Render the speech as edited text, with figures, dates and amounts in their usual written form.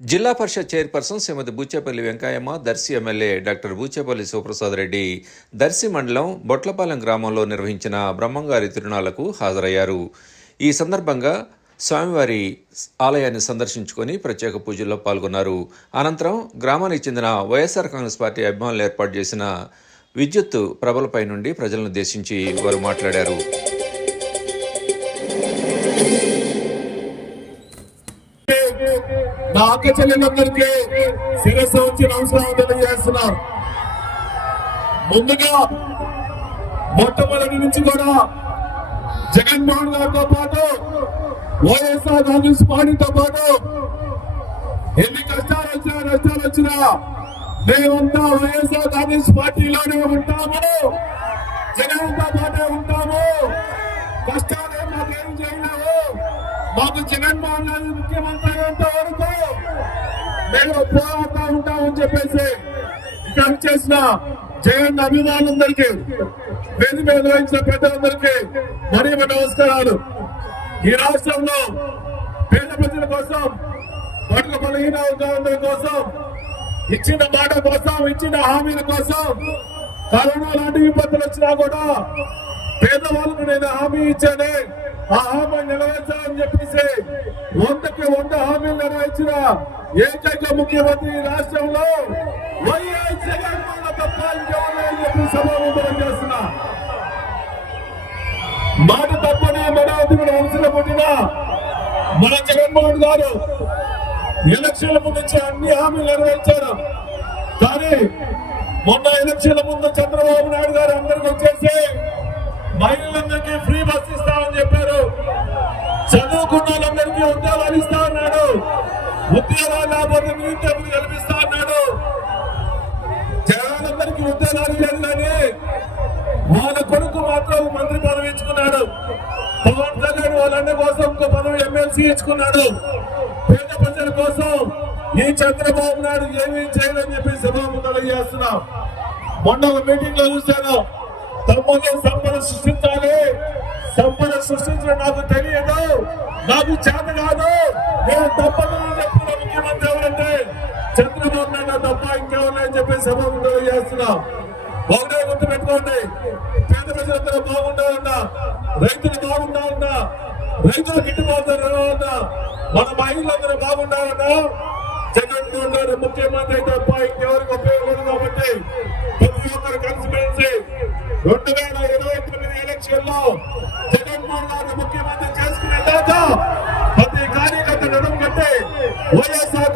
జిల్లా పరిషత్ చైర్పర్సన్ శ్రీమతి Boochepalli Venkayamma, Darsi MLA doctor Boochepalli Sivaprasad Reddy Darsi మండలం బొట్లపాలెం గ్రామంలో నిర్వహించిన బ్రహ్మంగారి తిరునాళ్లకు హాజరయ్యారు. ఈ సందర్భంగా స్వామివారి ఆలయాన్ని సందర్శించుకొని ప్రత్యేక పూజల్లో పాల్గొన్నారు. అనంతరం గ్రామానికి చెందిన వైఎస్ఆర్ కాంగ్రెస్ పార్టీ అభిమానులు ఏర్పాటు చేసిన విద్యుత్ ప్రభలపై నుండి ప్రజలను ఉద్దేశించి వారు మాట్లాడారు. నా అక్క చెల్లెలందరికీ శిరస్సు వచ్చి నమస్కారం తెలియజేస్తున్నారు. ముందుగా మొట్టమొదటి నుంచి కూడా జగన్మోహన్ గారితో పాటు వైఎస్ఆర్ కాంగ్రెస్ పార్టీతో పాటు ఎన్ని కష్టాలు వచ్చినా నష్టాలు వచ్చినా మేమంతా వైఎస్ఆర్ కాంగ్రెస్ పార్టీలోనే ఉంటాము, జగన్తో పాటే ఉంటాము. కష్టాలు మాకేం చేయలేవు. మాకు జగన్మోహన్ గారి ముఖ్యమంత్రి అయ్యేంత వరకు మేము పోరాడుతూ ఉంటామని చెప్పేసి ఇక్కడ చేసిన జగన్ అభిమానులందరికీ, వేదిక మీద వహించిన పెద్దలందరికీ మరీ నమస్కారాలు. ఈ రాష్ట్రంలో పేద ప్రజల కోసం, బడుగు బలహీన వర్గాలందరి కోసం, ఇచ్చిన మాట కోసం, ఇచ్చిన హామీల కోసం కరోనా లాంటి విపత్తులు వచ్చినా కూడా పేదవాళ్ళకు నేను హామీ ఇచ్చానే, ఆ హామీ నెరవేర్చాలని చెప్పేసి 100కి 100 హామీలు నెరవేర్చిన ఏకైక ముఖ్యమంత్రి రాష్ట్రంలో వైఎస్ జగన్మోహన్ తప్ప ఇంకెవరని చెప్పి సమావేశం చేస్తున్నా. మాట తప్పని మనోధికుడు అవసరం పుట్టిన మన జగన్మోహన్ గారు ఎలక్షన్ల ముందు అన్ని హామీలు నెరవేర్చారు. కానీ మొన్న ఎలక్షన్ల ముందు చంద్రబాబు నాయుడు గారు అందరికి వచ్చేసి మహిళలందరికీ ఫ్రీ బస్ ఇస్తామని చెప్పారు. చదువుకున్న వాళ్ళందరికీ ఉద్యోగాలు ఇస్తా అన్నాడు. ఉద్యోగాలు లేకపోతే నిరుద్యోగులు కల్పిస్తా అన్నాడు. జనాలందరికీ ఉద్యోగాలు లేదు కానీ వాళ్ళ కొడుకు మాత్రం మంత్రి పదవి ఇచ్చుకున్నాడు. పవన్ కళ్యాణ్ వాళ్ళన్న కోసం ఇంకో పదవి ఎమ్మెల్సీ ఇచ్చుకున్నాడు. పేద ప్రజల కోసం ఈ చంద్రబాబు నాయుడు ఏమీ చేయాలని చెప్పి సభాముఖం చేస్తున్నాం. మొన్న ఒక మీటింగ్ లో చూశాను, తమ్ముడే సంపద సృష్టించాలి, సంపద సృష్టించడం నాకు తెలియదు, నాకు చేత కాదు, నేను తప్పదని చెప్పిన ముఖ్యమంత్రి ఎవరంటే చంద్రబాబు నాయుడు తప్ప ఇంకెవరని చెప్పి సభాముఖం చేస్తున్నాం. ఒకటే గుర్తు పెట్టుకోండి, పేద ప్రజలందరూ బాగుండాలన్నా, రైతులు బాగుండాలన్నా, రైతుల గిట్టుబాటు రావాలన్నా, మన మహిళలందరూ బాగుండాలన్నా జగన్మోహన్ గారు ముఖ్యమంత్రి తప్ప ఇంకెవరికి ఉపయోగపడదు. కాబట్టి ప్రతి ఒక్కరు కలిసిమెలిసి 2029 ఎలక్షన్ లో జగన్మోహన్ గారు ముఖ్యమంత్రి చేసుకునే దాకా ప్రతి కార్యకర్త నడుము కట్టి వైఎస్ఆర్